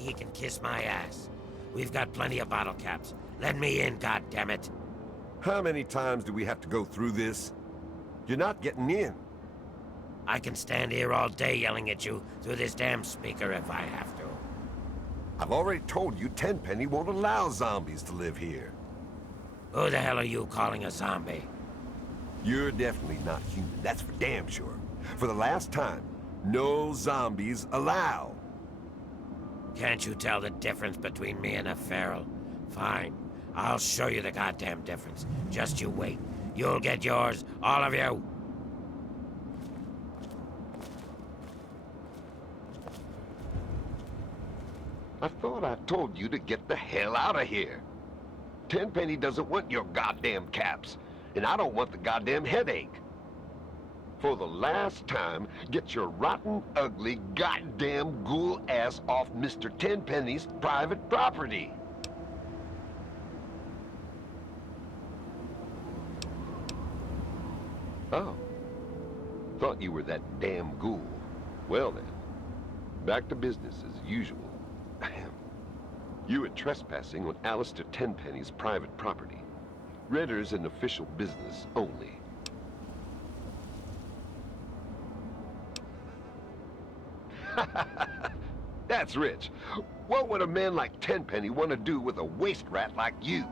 he can kiss my ass. We've got plenty of bottle caps. Let me in, goddammit. How many times do we have to go through this? You're not getting in. I can stand here all day yelling at you through this damn speaker if I have to. I've already told you Tenpenny won't allow zombies to live here. Who the hell are you calling a zombie? You're definitely not human, that's for damn sure. For the last time, no zombies allowed. Can't you tell the difference between me and a feral? Fine. I'll show you the goddamn difference. Just you wait. You'll get yours, all of you. I thought I told you to get the hell out of here. Tenpenny doesn't want your goddamn caps, and I don't want the goddamn headache. For the last time, get your rotten, ugly, goddamn ghoul ass off Mr. Tenpenny's private property. Oh. Thought you were that damn ghoul. Well then, back to business as usual. Ahem. You are trespassing on Alistair Tenpenny's private property. Renter's an official business only. That's rich. What would a man like Tenpenny want to do with a waste rat like you?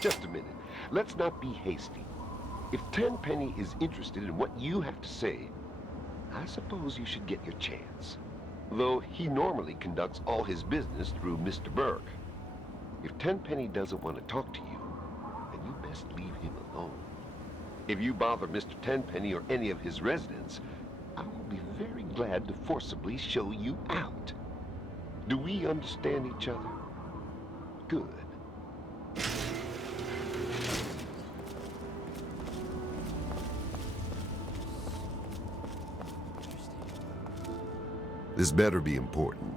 Just a minute. Let's not be hasty. If Tenpenny is interested in what you have to say, I suppose you should get your chance. Though he normally conducts all his business through Mr. Burke. If Tenpenny doesn't want to talk to you, then you best leave him alone. If you bother Mr. Tenpenny or any of his residents, I will be very glad to forcibly show you out. Do we understand each other? Good. This better be important.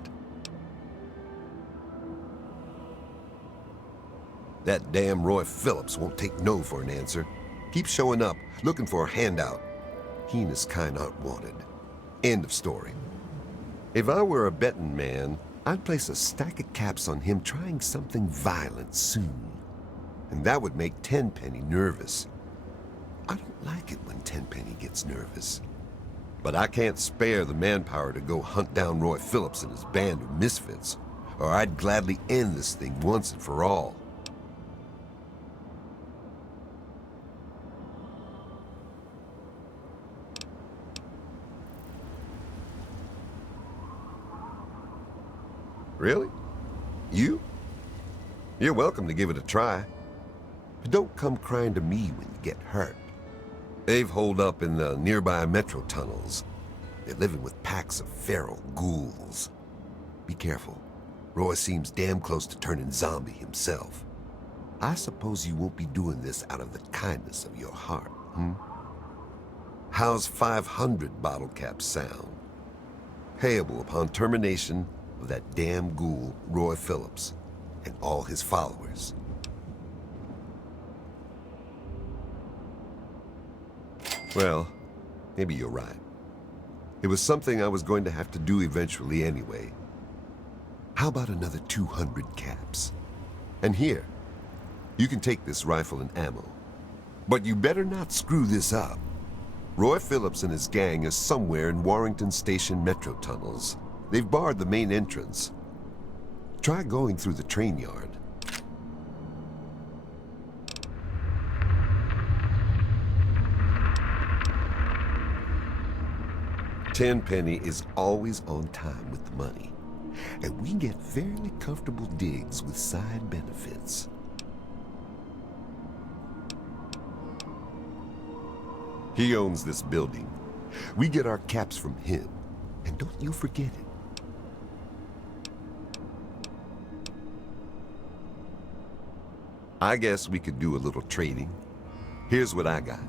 That damn Roy Phillips won't take no for an answer. Keeps showing up, looking for a handout. He and his kind aren't wanted. End of story. If I were a betting man, I'd place a stack of caps on him trying something violent soon. And that would make Tenpenny nervous. I don't like it when Tenpenny gets nervous. But I can't spare the manpower to go hunt down Roy Phillips and his band of misfits, or I'd gladly end this thing once and for all. Really? You? You're welcome to give it a try. But don't come crying to me when you get hurt. They've holed up in the nearby metro tunnels. They're living with packs of feral ghouls. Be careful. Roy seems damn close to turning zombie himself. I suppose you won't be doing this out of the kindness of your heart, hmm? How's 500 bottle caps sound? Payable upon termination of that damn ghoul, Roy Phillips, and all his followers. Well, maybe you're right. It was something I was going to have to do eventually anyway. How about another 200 caps? And here, you can take this rifle and ammo. But you better not screw this up. Roy Phillips and his gang is somewhere in Warrington Station metro tunnels. They've barred the main entrance. Try going through the train yard. Tenpenny is always on time with the money, and we get fairly comfortable digs with side benefits. He owns this building. We get our caps from him, and don't you forget it. I guess we could do a little trading. Here's what I got.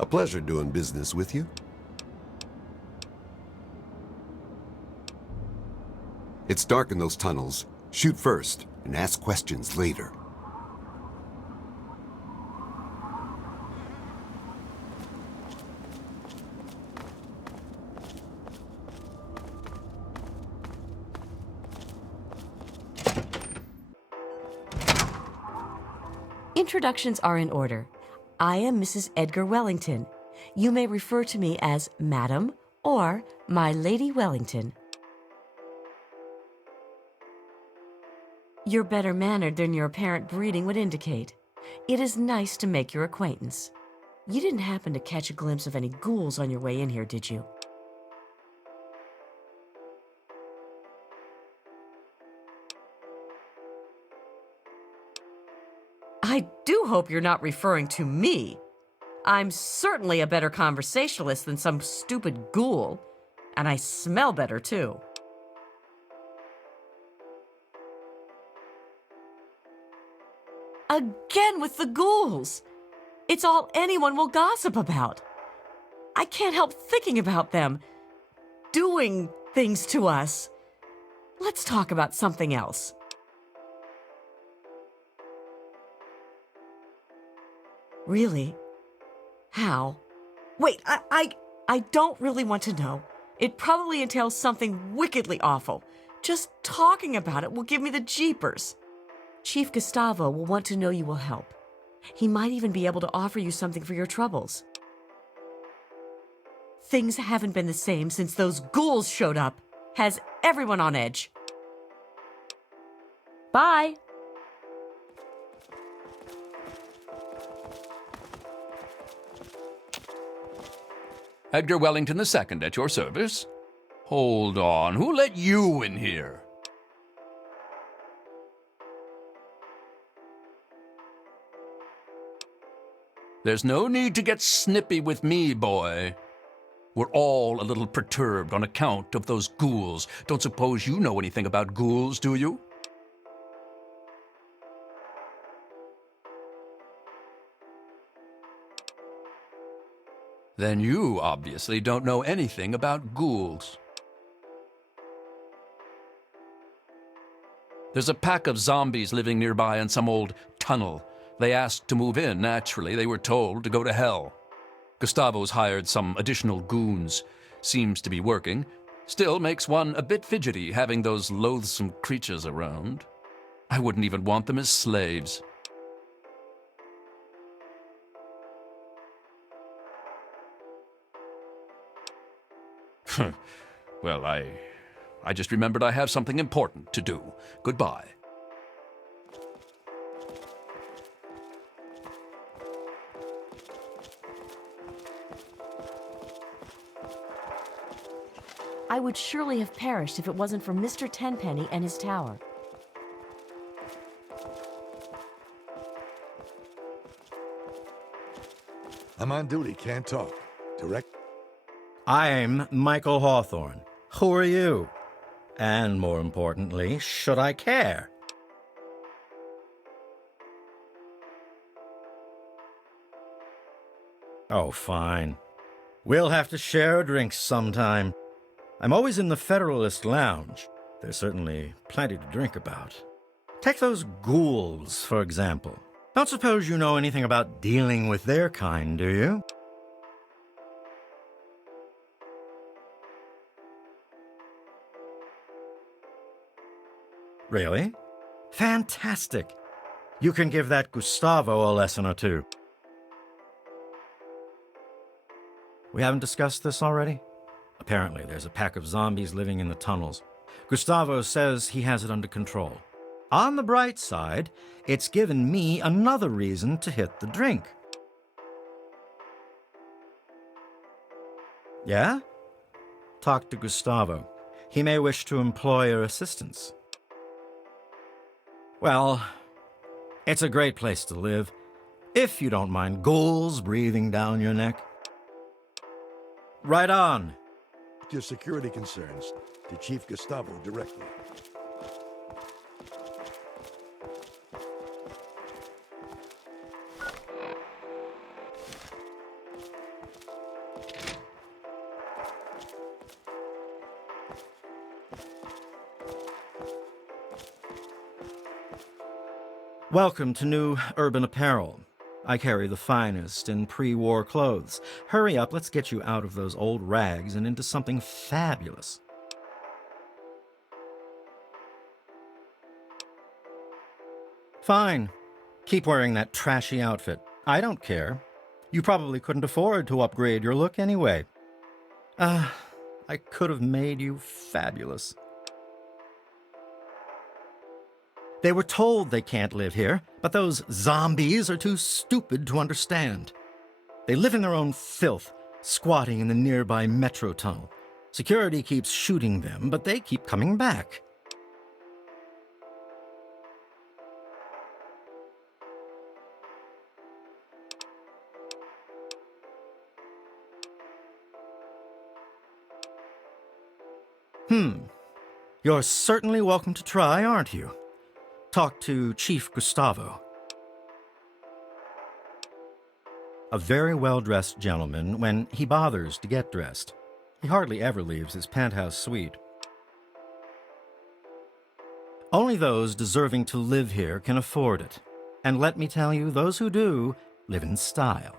A pleasure doing business with you. It's dark in those tunnels. Shoot first and ask questions later. Introductions are in order. I am Mrs. Edgar Wellington. You may refer to me as Madam or My Lady Wellington. You're better mannered than your apparent breeding would indicate. It is nice to make your acquaintance. You didn't happen to catch a glimpse of any ghouls on your way in here, did you? I do hope you're not referring to me. I'm certainly a better conversationalist than some stupid ghoul, and I smell better, too. Again with the ghouls! It's all anyone will gossip about. I can't help thinking about them, doing things to us. Let's talk about something else. Really? How? Wait, I don't really want to know. It probably entails something wickedly awful. Just talking about it will give me the jeepers. Chief Gustavo will want to know you will help. He might even be able to offer you something for your troubles. Things haven't been the same since those ghouls showed up. Has everyone on edge. Bye. Edgar Wellington II at your service. Hold on, who let you in here? There's no need to get snippy with me, boy. We're all a little perturbed on account of those ghouls. Don't suppose you know anything about ghouls, do you? Then you obviously don't know anything about ghouls. There's a pack of zombies living nearby in some old tunnel. They asked to move in, naturally. They were told to go to hell. Gustavo's hired some additional goons. Seems to be working. Still makes one a bit fidgety having those loathsome creatures around. I wouldn't even want them as slaves. Well, I just remembered I have something important to do. Goodbye. I would surely have perished if it wasn't for Mr. Tenpenny and his tower. I'm on duty, can't talk. Direct. I'm Michael Hawthorne. Who are you? And more importantly, should I care? Oh, fine. We'll have to share a drink sometime. I'm always in the Federalist Lounge. There's certainly plenty to drink about. Take those ghouls, for example. Don't suppose you know anything about dealing with their kind, do you? Really? Fantastic. You can give that Gustavo a lesson or two. We haven't discussed this already? Apparently, there's a pack of zombies living in the tunnels. Gustavo says he has it under control. On the bright side, it's given me another reason to hit the drink. Yeah? Talk to Gustavo. He may wish to employ your assistance. Well, it's a great place to live, if you don't mind ghouls breathing down your neck. Right on. Your security concerns to Chief Gustavo directly. Welcome to New Urban Apparel. I carry the finest in pre-war clothes. Hurry up, let's get you out of those old rags and into something fabulous. Fine. Keep wearing that trashy outfit. I don't care. You probably couldn't afford to upgrade your look anyway. I could have made you fabulous. They were told they can't live here, but those zombies are too stupid to understand. They live in their own filth, squatting in the nearby metro tunnel. Security keeps shooting them, but they keep coming back. You're certainly welcome to try, aren't you? Talk to Chief Gustavo. A very well-dressed gentleman when he bothers to get dressed. He hardly ever leaves his penthouse suite. Only those deserving to live here can afford it. And let me tell you, those who do live in style.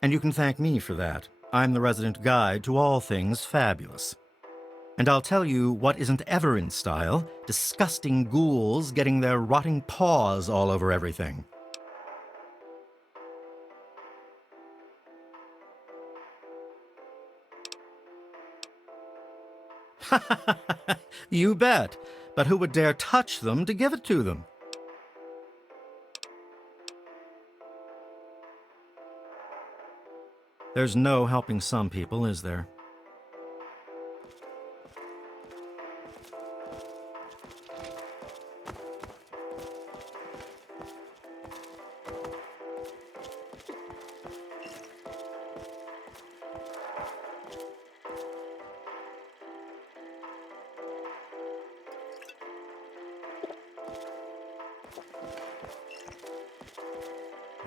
And you can thank me for that. I'm the resident guide to all things fabulous. And I'll tell you what isn't ever in style: disgusting ghouls getting their rotting paws all over everything. You bet. But who would dare touch them to give it to them? There's no helping some people, is there?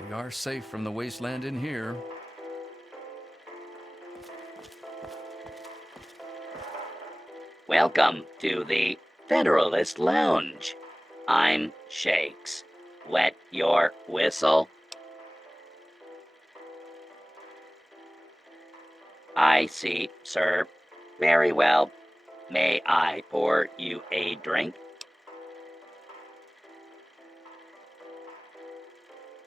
We are safe from the wasteland in here. Welcome to the Federalist Lounge. I'm Shakes. Wet your whistle. I see, sir. Very well. May I pour you a drink?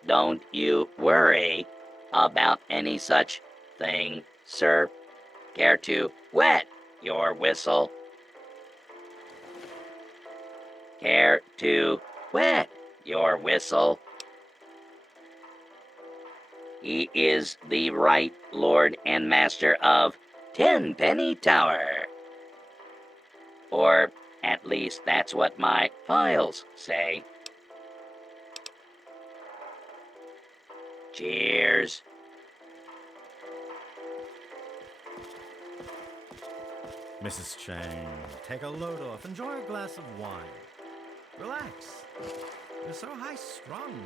Don't you worry about any such thing, sir. Care to wet your whistle? Care to wet your whistle? He is the right Lord and Master of Tenpenny Tower. Or at least that's what my files say. Cheers. Mrs. Chang, take a load off. Enjoy a glass of wine. Relax. You're so high-strung, woman.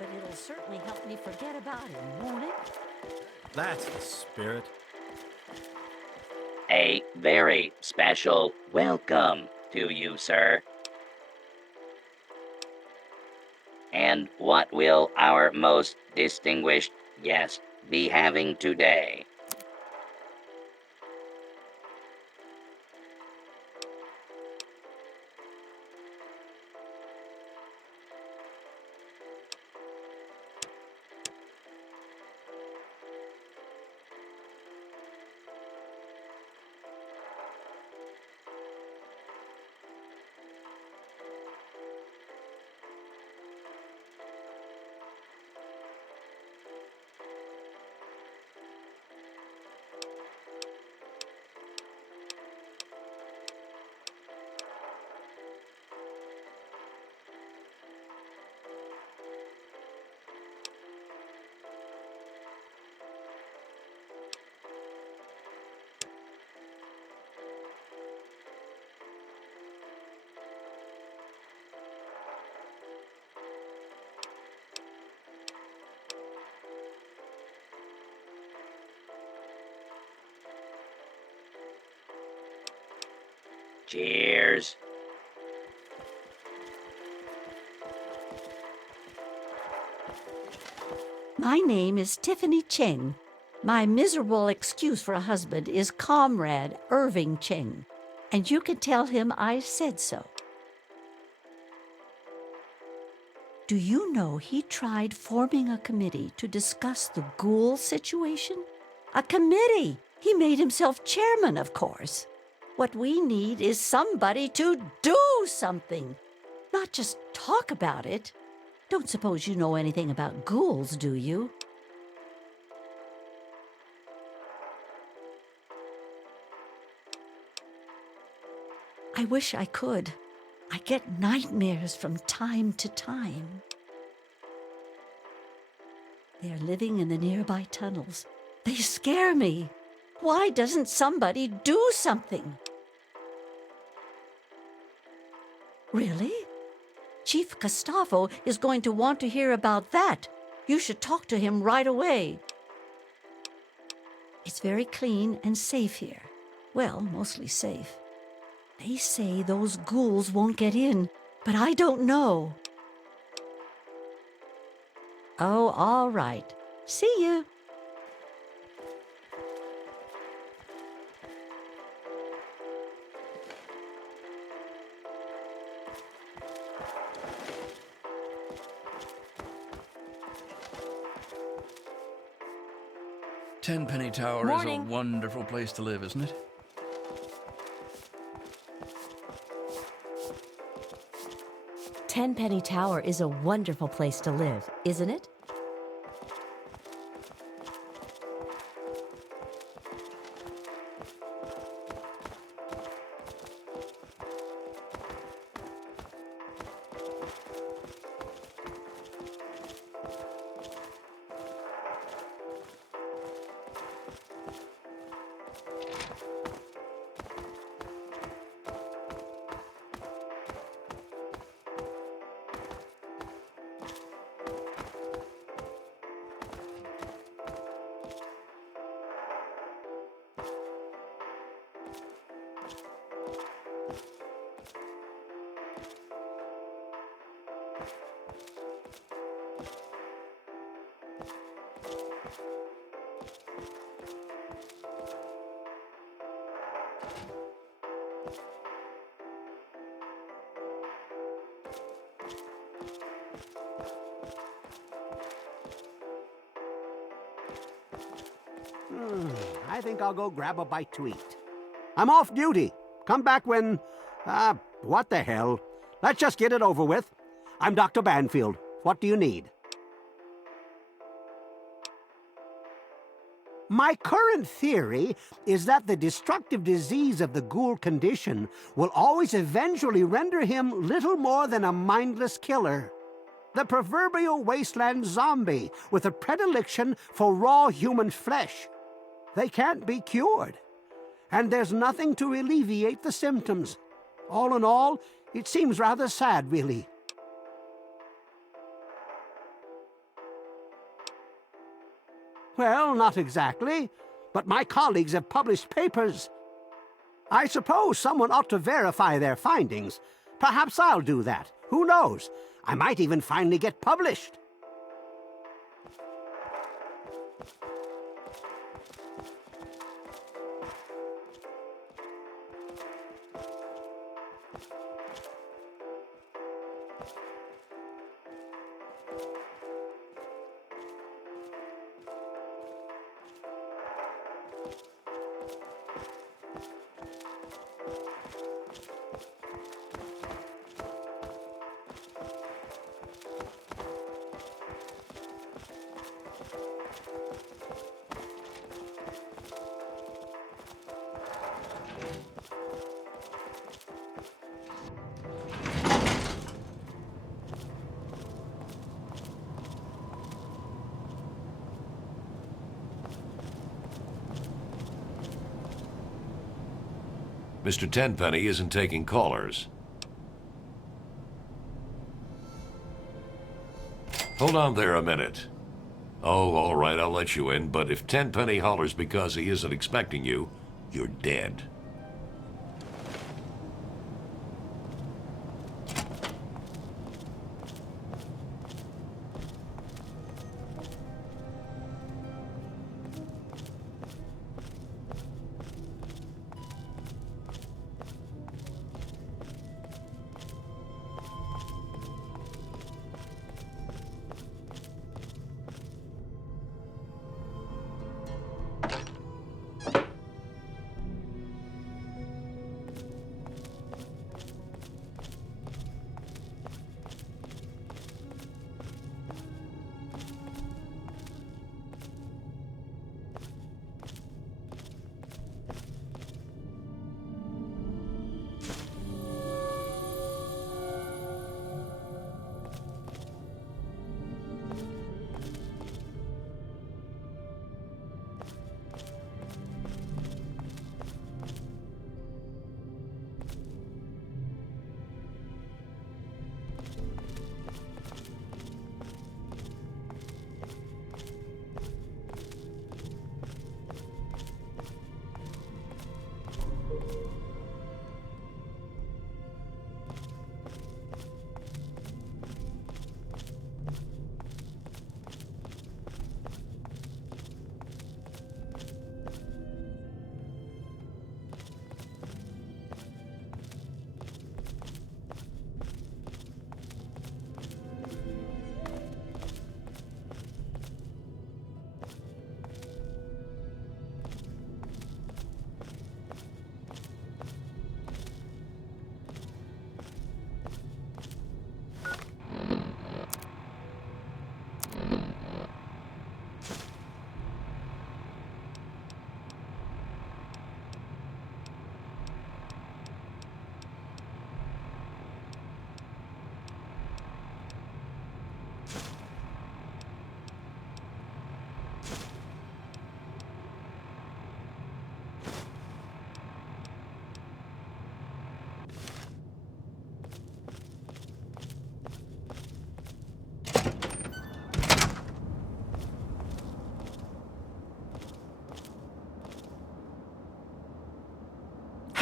but it'll certainly help me forget about him, won't it? That's the spirit. A very special welcome to you, sir. And what will our most distinguished guest be having today? Cheers. My name is Tiffany Cheng. My miserable excuse for a husband is Comrade Irving Cheng, and you can tell him I said so. Do you know he tried forming a committee to discuss the ghoul situation? A committee! He made himself chairman, of course. What we need is somebody to do something, not just talk about it. Don't suppose you know anything about ghouls, do you? I wish I could. I get nightmares from time to time. They're living in the nearby tunnels. They scare me. Why doesn't somebody do something? Really? Chief Gustavo is going to want to hear about that. You should talk to him right away. It's very clean and safe here. Well, mostly safe. They say those ghouls won't get in, but I don't know. Oh, all right. See you. Tenpenny Tower Morning. is a wonderful place to live, isn't it? Tenpenny Tower is a wonderful place to live, isn't it? I think I'll go grab a bite to eat. I'm off duty. Come back when... what the hell? Let's just get it over with. I'm Dr. Banfield. What do you need? My current theory is that the destructive disease of the ghoul condition will always eventually render him little more than a mindless killer. The proverbial wasteland zombie with a predilection for raw human flesh. They can't be cured. And there's nothing to alleviate the symptoms. All in all, it seems rather sad, really. Well, not exactly, but my colleagues have published papers. I suppose someone ought to verify their findings. Perhaps I'll do that. Who knows? I might even finally get published. Mr. Tenpenny isn't taking callers. Hold on there a minute. Oh, all right, I'll let you in, but if Tenpenny hollers because he isn't expecting you, you're dead.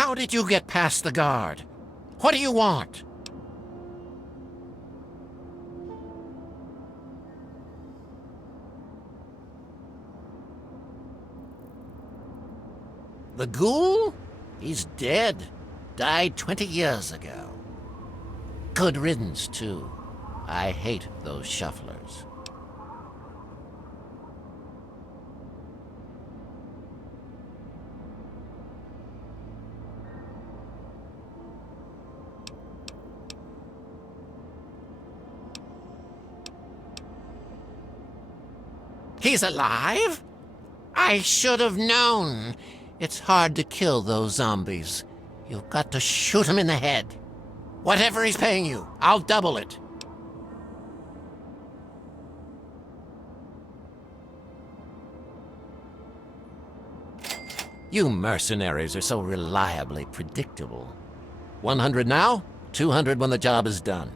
How did you get past the guard? What do you want? The ghoul? He's dead. Died 20 years ago. Good riddance, too. I hate those shufflers. He's alive? I should have known. It's hard to kill those zombies. You've got to shoot him in the head. Whatever he's paying you, I'll double it. You mercenaries are so reliably predictable. 100 now, 200 when the job is done.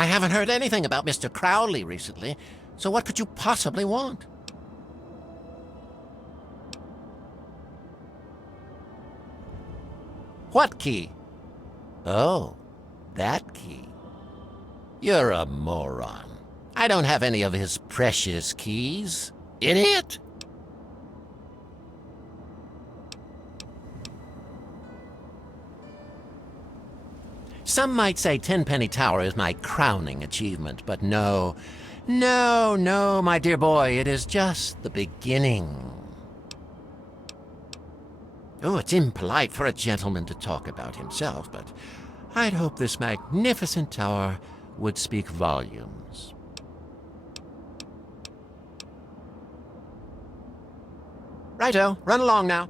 I haven't heard anything about Mr. Crowley recently, so what could you possibly want? What key? Oh, that key. You're a moron. I don't have any of his precious keys. Idiot! Some might say Tenpenny Tower is my crowning achievement, but no, my dear boy, it is just the beginning. Oh, it's impolite for a gentleman to talk about himself, but I'd hope this magnificent tower would speak volumes. Righto, run along now.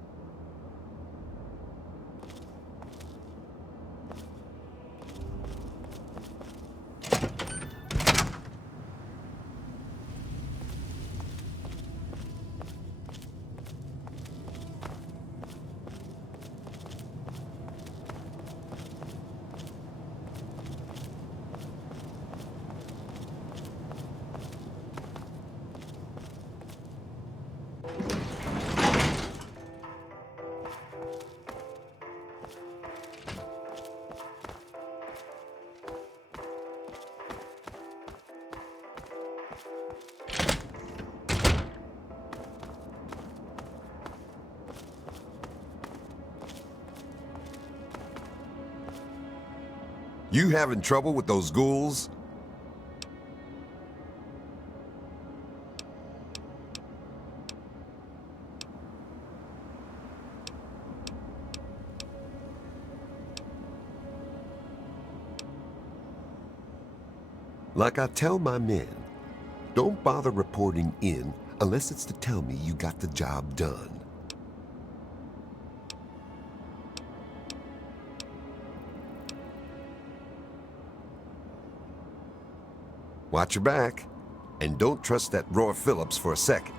You having trouble with those ghouls? Like I tell my men, don't bother reporting in unless it's to tell me you got the job done. Watch your back, and don't trust that Roy Phillips for a second.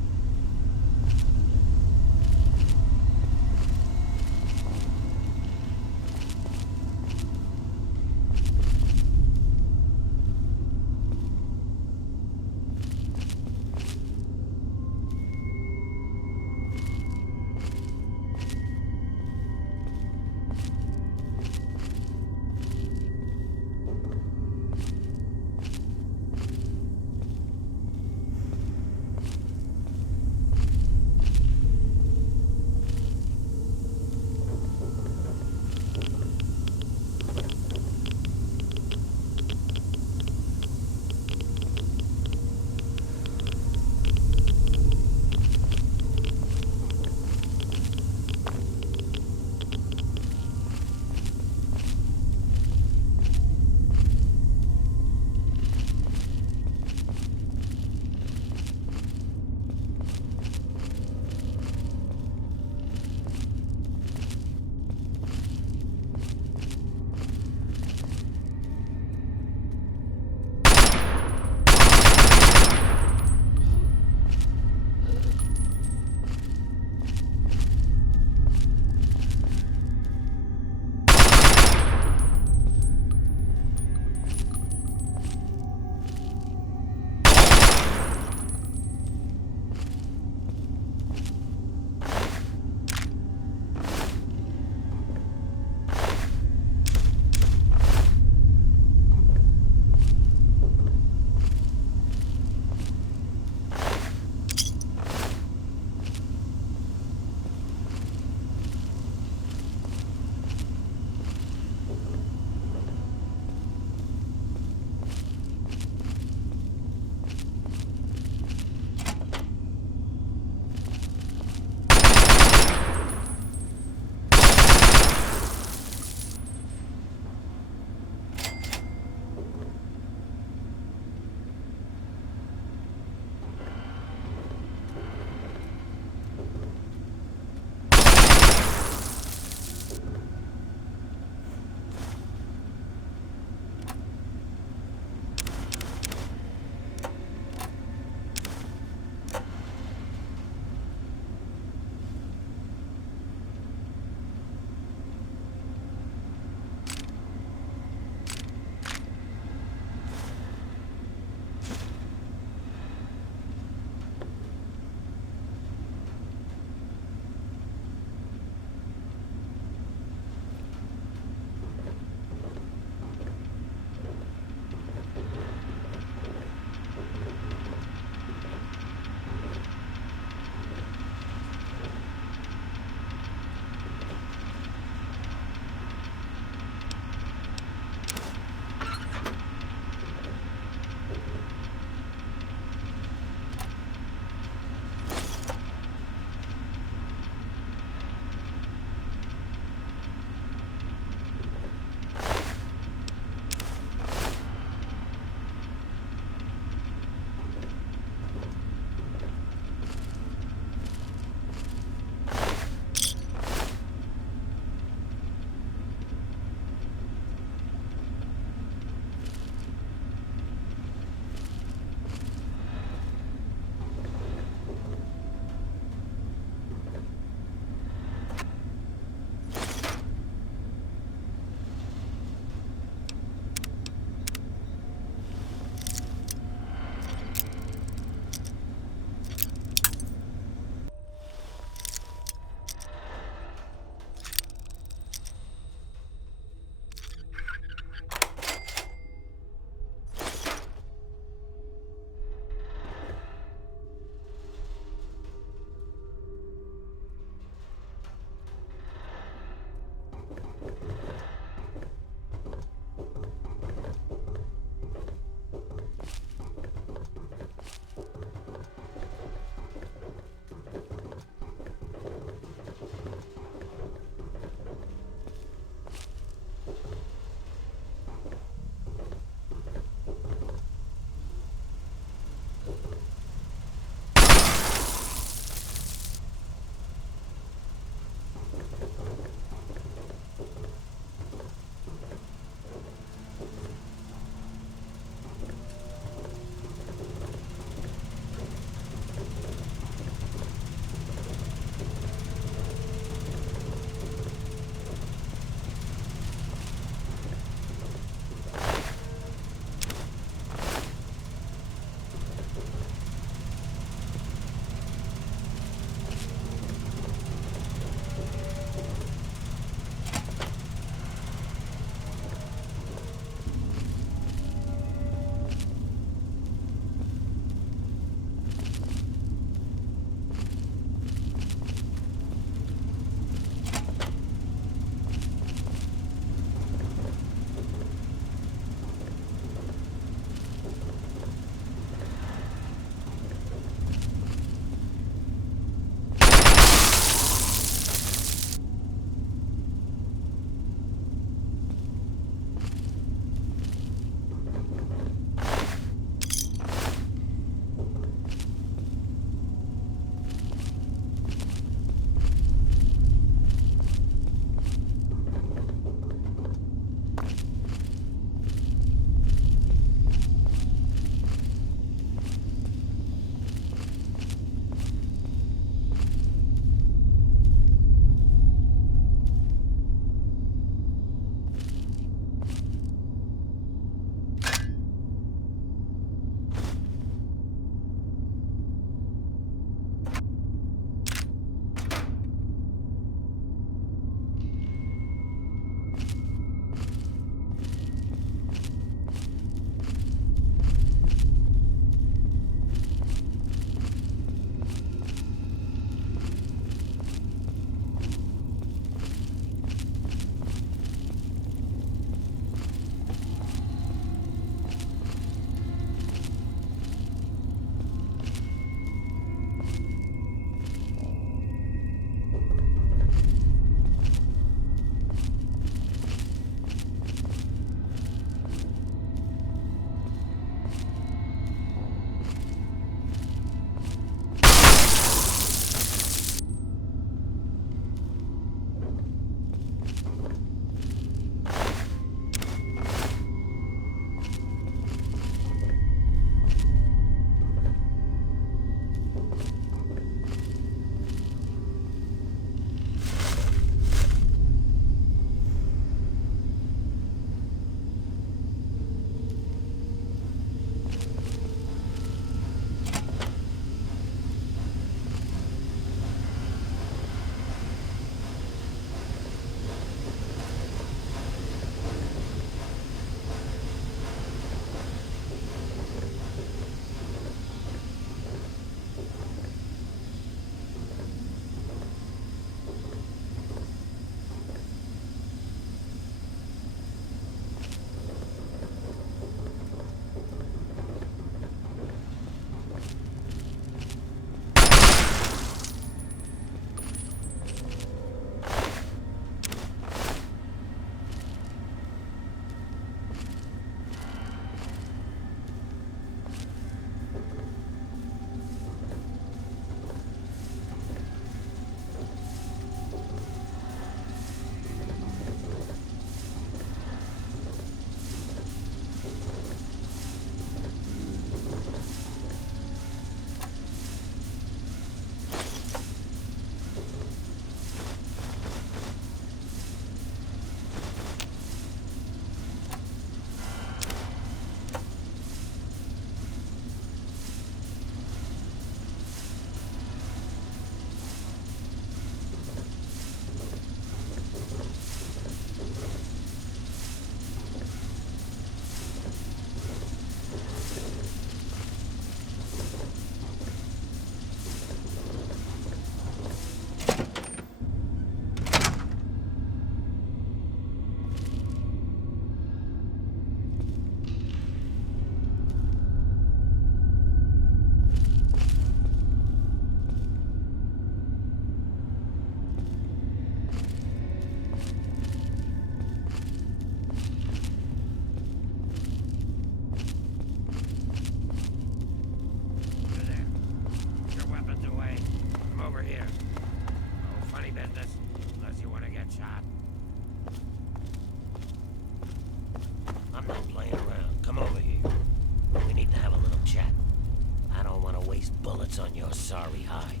boots on your sorry hide.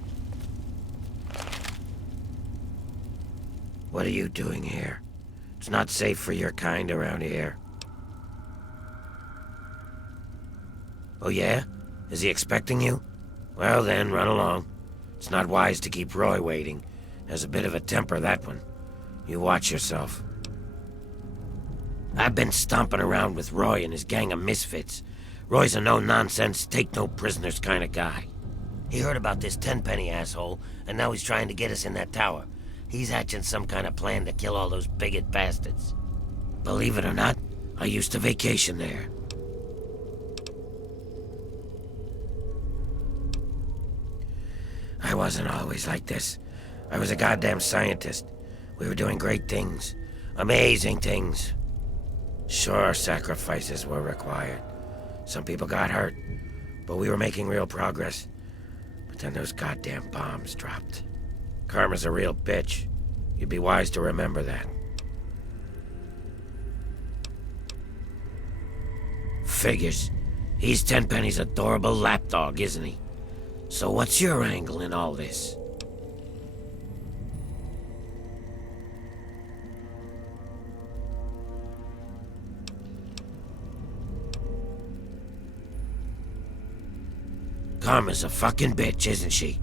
What are you doing here? It's not safe for your kind around here. Oh yeah? Is he expecting you? Well then, run along. It's not wise to keep Roy waiting. Has a bit of a temper, that one. You watch yourself. I've been stomping around with Roy and his gang of misfits. Roy's a no-nonsense, take-no-prisoners kind of guy. He heard about this Tenpenny asshole, and now he's trying to get us in that tower. He's hatching some kind of plan to kill all those bigot bastards. Believe it or not, I used to vacation there. I wasn't always like this. I was a goddamn scientist. We were doing great things. Amazing things. Sure, sacrifices were required. Some people got hurt, but we were making real progress. But then those goddamn bombs dropped. Karma's a real bitch. You'd be wise to remember that. Figures. He's Tenpenny's adorable lapdog, isn't he? So what's your angle in all this? Karma's a fucking bitch, isn't she?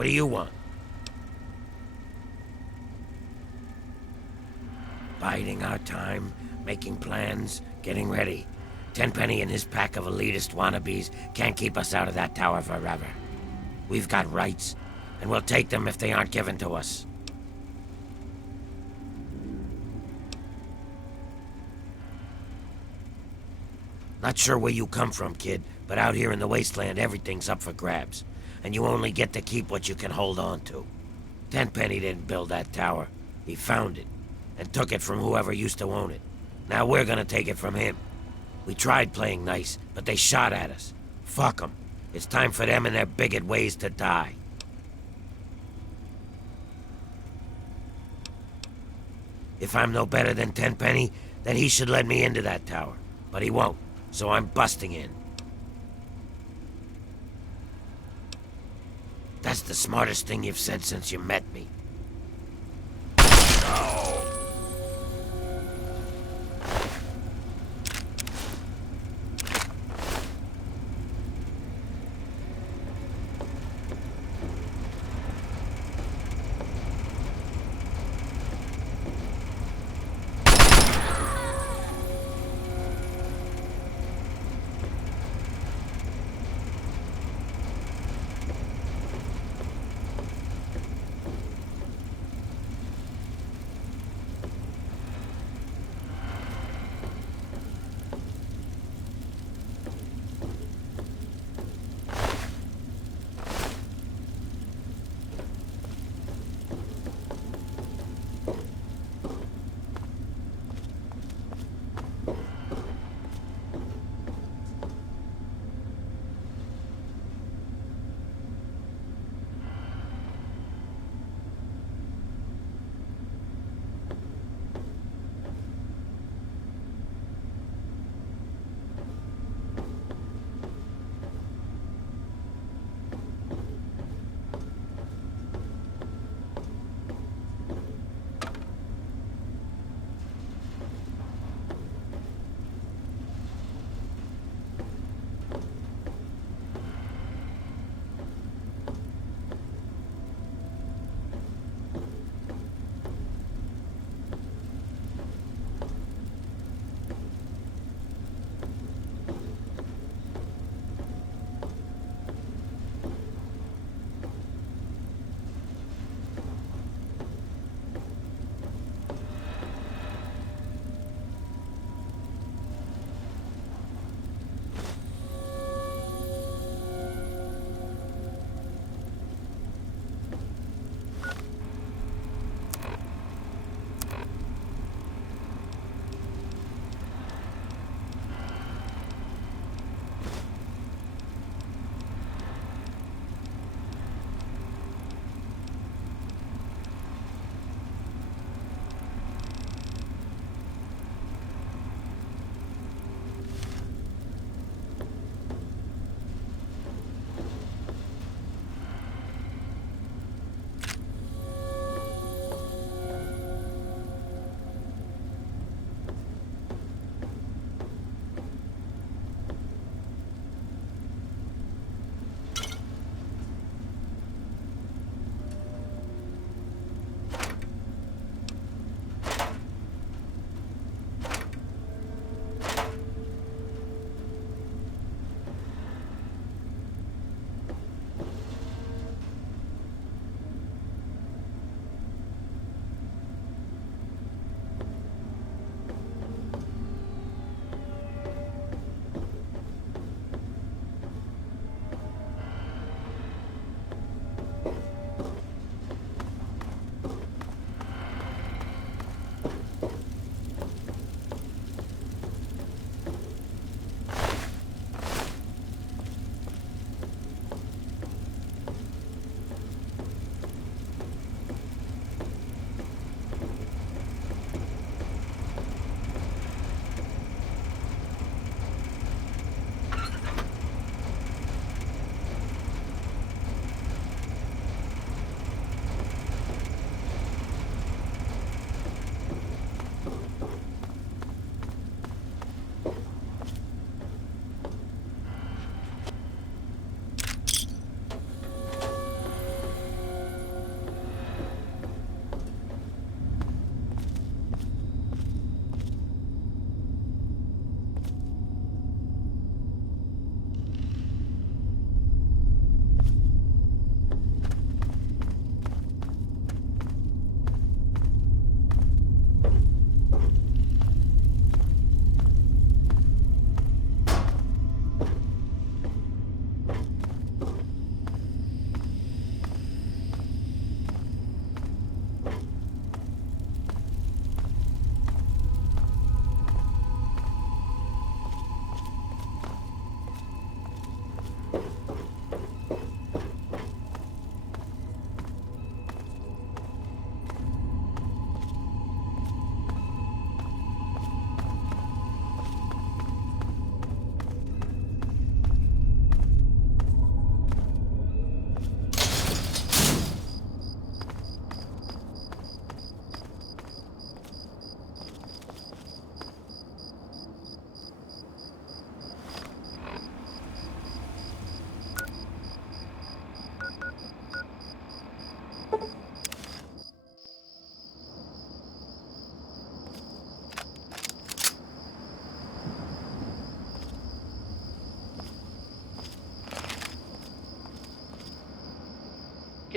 What do you want? Biding our time, making plans, getting ready. Tenpenny and his pack of elitist wannabes can't keep us out of that tower forever. We've got rights, and we'll take them if they aren't given to us. Not sure where you come from, kid, but out here in the wasteland, everything's up for grabs. And you only get to keep what you can hold on to. Tenpenny didn't build that tower. He found it, and took it from whoever used to own it. Now we're gonna take it from him. We tried playing nice, but they shot at us. Fuck 'em. It's time for them and their bigot ways to die. If I'm no better than Tenpenny, then he should let me into that tower. But he won't, so I'm busting in. That's the smartest thing you've said since you met me.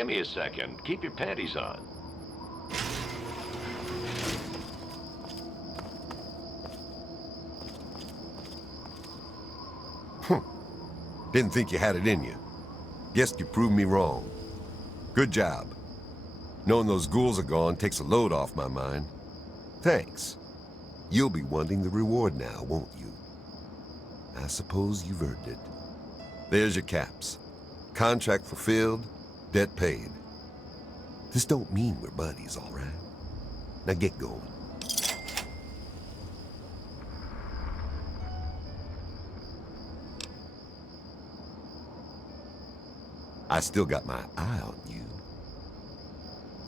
Give me a second. Keep your panties on. Didn't think you had it in you. Guess you proved me wrong. Good job. Knowing those ghouls are gone takes a load off my mind. Thanks. You'll be wanting the reward now, won't you? I suppose you've earned it. There's your caps. Contract fulfilled, debt paid. This don't mean we're buddies, all right? Now get going. I still got my eye on you.